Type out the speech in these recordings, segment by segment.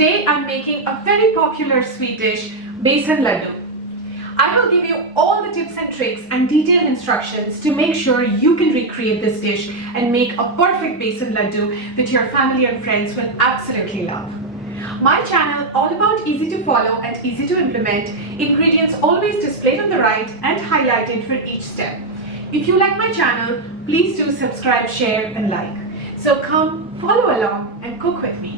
Today I'm making a very popular sweet dish, Besan Ladoo. I will give you all the tips and tricks and detailed instructions to make sure you can recreate this dish and make a perfect Besan Ladoo that your family and friends will absolutely love. My channel, all about easy to follow and easy to implement, ingredients always displayed on the right and highlighted for each step. If you like my channel, please do subscribe, share and like. So come, follow along and cook with me.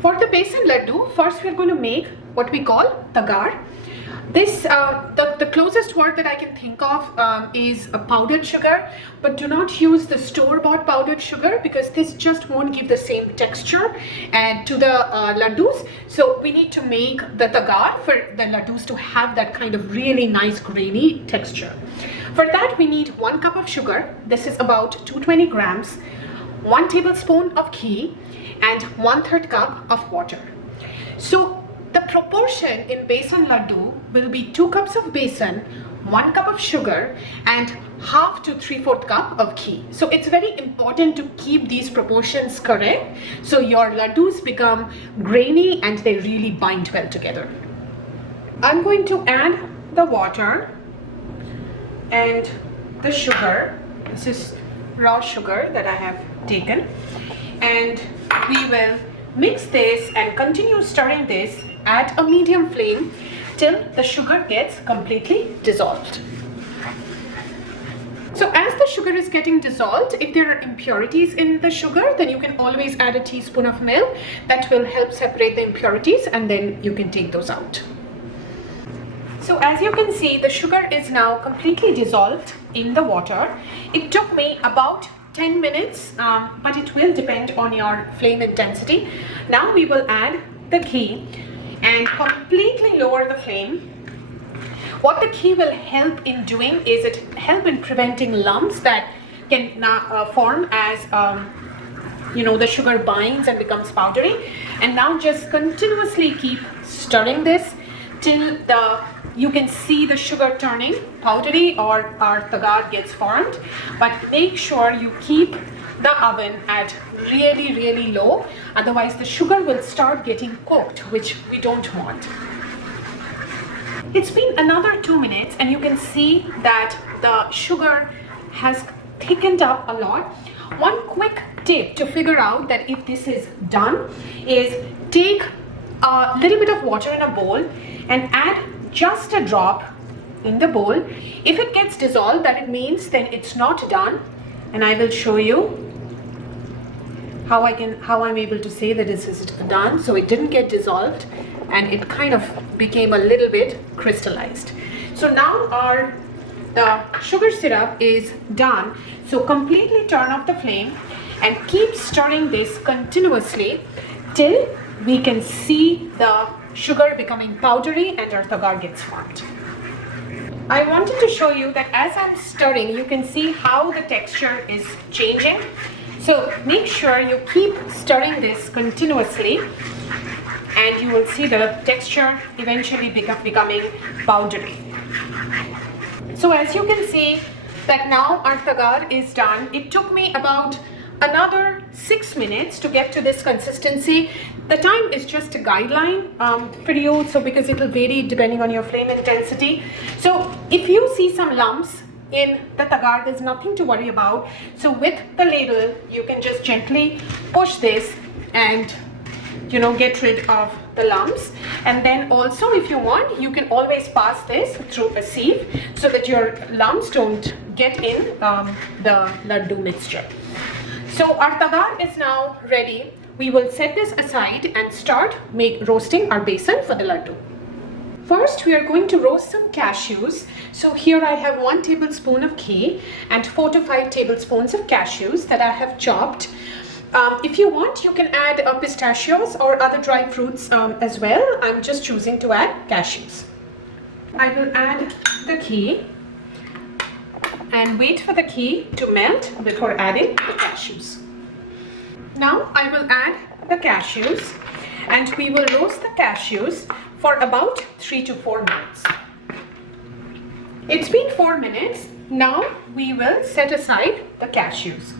For the Besan Ladoo, first we are going to make what we call tagar. This, the closest word that I can think of is a powdered sugar, but do not use the store-bought powdered sugar because this just won't give the same texture and to the ladoos. So we need to make the tagar for the ladoos to have that kind of really nice grainy texture. For that we need 1 cup of sugar. This is about 220 grams, 1 tablespoon of ghee and 1/3 cup of water. So the proportion in Besan Ladoo will be 2 cups of besan, 1 cup of sugar and 1/2 to 3/4 cup of ghee. So it's very important to keep these proportions correct so your ladoos become grainy and they really bind well together. I'm going to add the water and the sugar. This is raw sugar that I have taken, and we will mix this and continue stirring this at a medium flame till the sugar gets completely dissolved. So as the sugar is getting dissolved, if there are impurities in the sugar, then you can always add a teaspoon of milk. That will help separate the impurities and then you can take those out. So as you can see, the sugar is now completely dissolved in the water. It took me about 10 minutes, but it will depend on your flame intensity. Now we will add the ghee and completely lower the flame. What the ghee will help in doing is it help in preventing lumps that can form as the sugar binds and becomes powdery. And now just continuously keep stirring this till you can see the sugar turning powdery or our tagar gets formed. But make sure you keep the oven at really low, otherwise the sugar will start getting cooked, which we don't want. It's been another 2 minutes and you can see that the sugar has thickened up a lot. One quick tip to figure out that if this is done is take a little bit of water in a bowl and add just a drop in the bowl. If it gets dissolved, that it means then it's not done, and I will show you how I'm able to say that this is done. So it didn't get dissolved and it kind of became a little bit crystallized. So now the sugar syrup is done. So completely turn off the flame and keep stirring this continuously till we can see the sugar becoming powdery and our tagar gets formed. I wanted to show you that as I'm stirring, you can see how the texture is changing. So make sure you keep stirring this continuously and you will see the texture eventually becoming powdery. So as you can see that now our tagar is done. It took me about another 6 minutes to get to this consistency. The time is just a guideline for you, so because it will vary depending on your flame intensity. So if you see some lumps in the tagar, there's nothing to worry about. So with the ladle, you can just gently push this and get rid of the lumps. And then also, if you want, you can always pass this through a sieve so that your lumps don't get in the ladoo mixture. So our tagar is now ready. We will set this aside and start roasting our besan for the ladoo. First, we are going to roast some cashews. So here I have 1 tablespoon of ghee and 4 to 5 tablespoons of cashews that I have chopped. If you want, you can add pistachios or other dry fruits as well. I'm just choosing to add cashews. I will add the ghee and wait for the ghee to melt before adding the cashews. Now I will add the cashews and we will roast the cashews for about 3 to 4 minutes. It's been 4 minutes. Now we will set aside the cashews.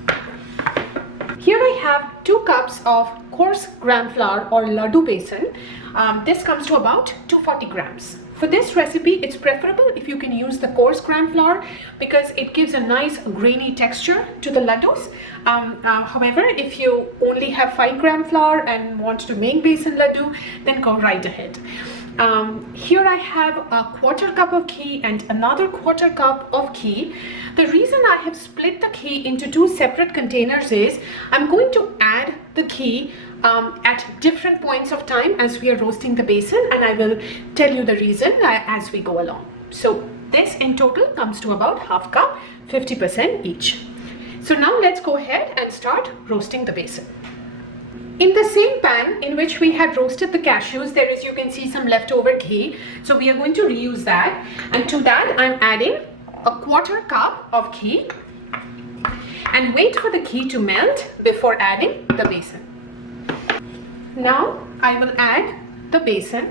Here I have 2 cups of coarse gram flour or ladoo besan. This comes to about 240 grams. For this recipe, it's preferable if you can use the coarse gram flour because it gives a nice grainy texture to the ladoos. However, if you only have 5 gram flour and want to make besan ladoo, then go right ahead. Here I have a 1/4 cup of ghee and another 1/4 cup of ghee. The reason I have split the ghee into 2 separate containers is I'm going to add the ghee at different points of time as we are roasting the besan, and I will tell you the reason as we go along. So this in total comes to about 1/2 cup, 50% each. So now let's go ahead and start roasting the besan. In the same pan in which we had roasted the cashews, there is, you can see, some leftover ghee. So we are going to reuse that, and to that I'm adding a 1/4 cup of ghee and wait for the ghee to melt before adding the besan. Now I will add the besan.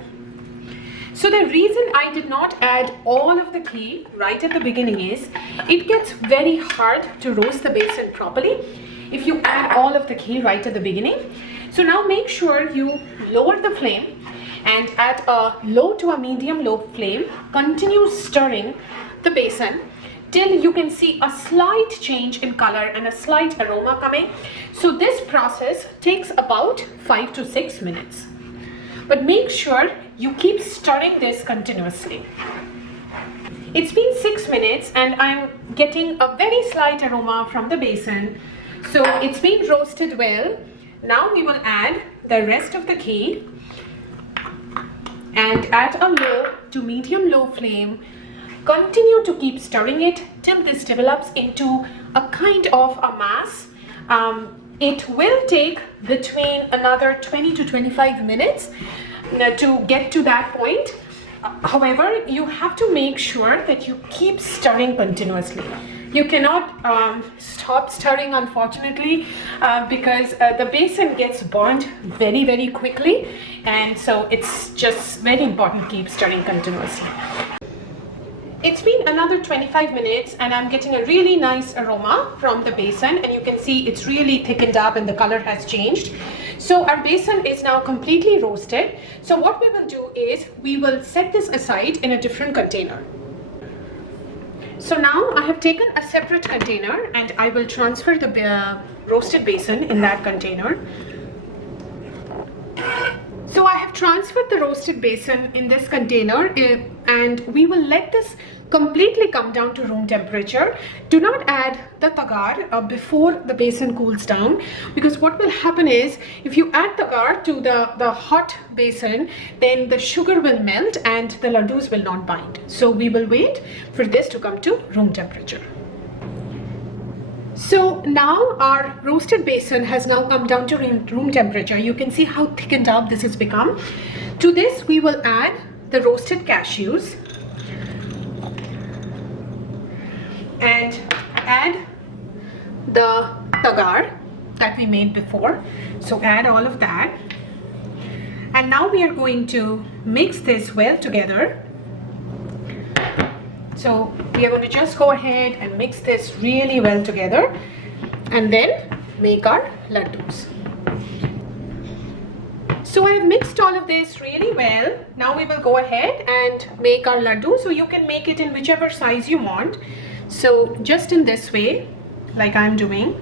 So the reason I did not add all of the ghee right at the beginning is it gets very hard to roast the besan properly if you add all of the ghee right at the beginning. So now make sure you lower the flame and at a low to a medium low flame, continue stirring the besan till you can see a slight change in color and a slight aroma coming. So this process takes about 5 to 6 minutes. But make sure you keep stirring this continuously. It's been 6 minutes and I'm getting a very slight aroma from the besan. So it's been roasted well. Now we will add the rest of the ghee and at a low to medium low flame, continue to keep stirring it till this develops into a kind of a mass. It will take between another 20 to 25 minutes to get to that point. However, you have to make sure that you keep stirring continuously. You cannot stop stirring, unfortunately, because the besan gets burnt very, very quickly, and so it's just very important to keep stirring continuously. It's been another 25 minutes and I'm getting a really nice aroma from the besan, and you can see it's really thickened up and the color has changed. So our besan is now completely roasted. So what we will do is we will set this aside in a different container. So now I have taken a separate container and I will transfer the roasted besan in that container. So I have transferred the roasted besan in this container and we will let this completely come down to room temperature. Do not add the tagar before the besan cools down, because what will happen is if you add tagar to the hot besan, then the sugar will melt and the ladoos will not bind. So we will wait for this to come to room temperature. So now our roasted besan has now come down to room temperature. You can see how thickened up this has become. To this we will add the roasted cashews and add the tagar that we made before. So add all of that, and now we are going to mix this well together. So we are going to just go ahead and mix this really well together and then make our ladoos. So I have mixed all of this really well. Now we will go ahead and make our ladoo. So you can make it in whichever size you want. So just in this way, like I'm doing.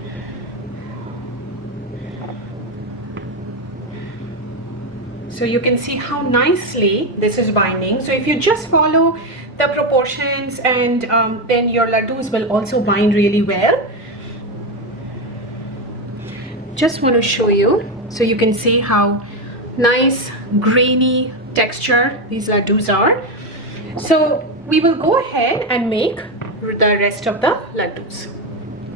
So you can see how nicely this is binding. So if you just follow the proportions, and then your ladoos will also bind really well. Just want to show you so you can see how nice grainy texture these ladoos are. So we will go ahead and make the rest of the ladoos.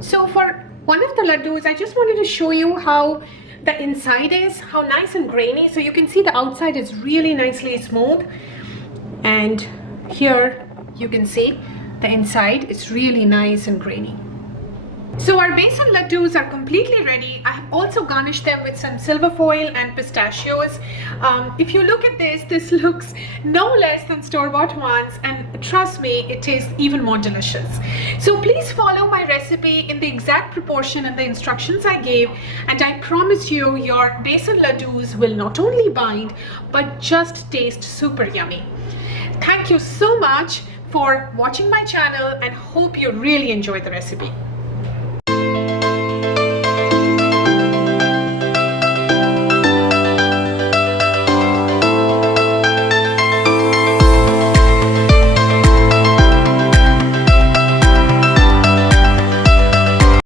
So for one of the ladoos, I just wanted to show you how the inside is, how nice and grainy. So you can see the outside is really nicely smooth, and here you can see the inside is really nice and grainy. So our besan ladoos are completely ready. I have also garnished them with some silver foil and pistachios. If you look at this looks no less than store-bought ones, and trust me, it tastes even more delicious. So please follow my recipe in the exact proportion and the instructions I gave, and I promise you your besan ladoos will not only bind but just taste super yummy. Thank you so much for watching my channel and hope you really enjoyed the recipe.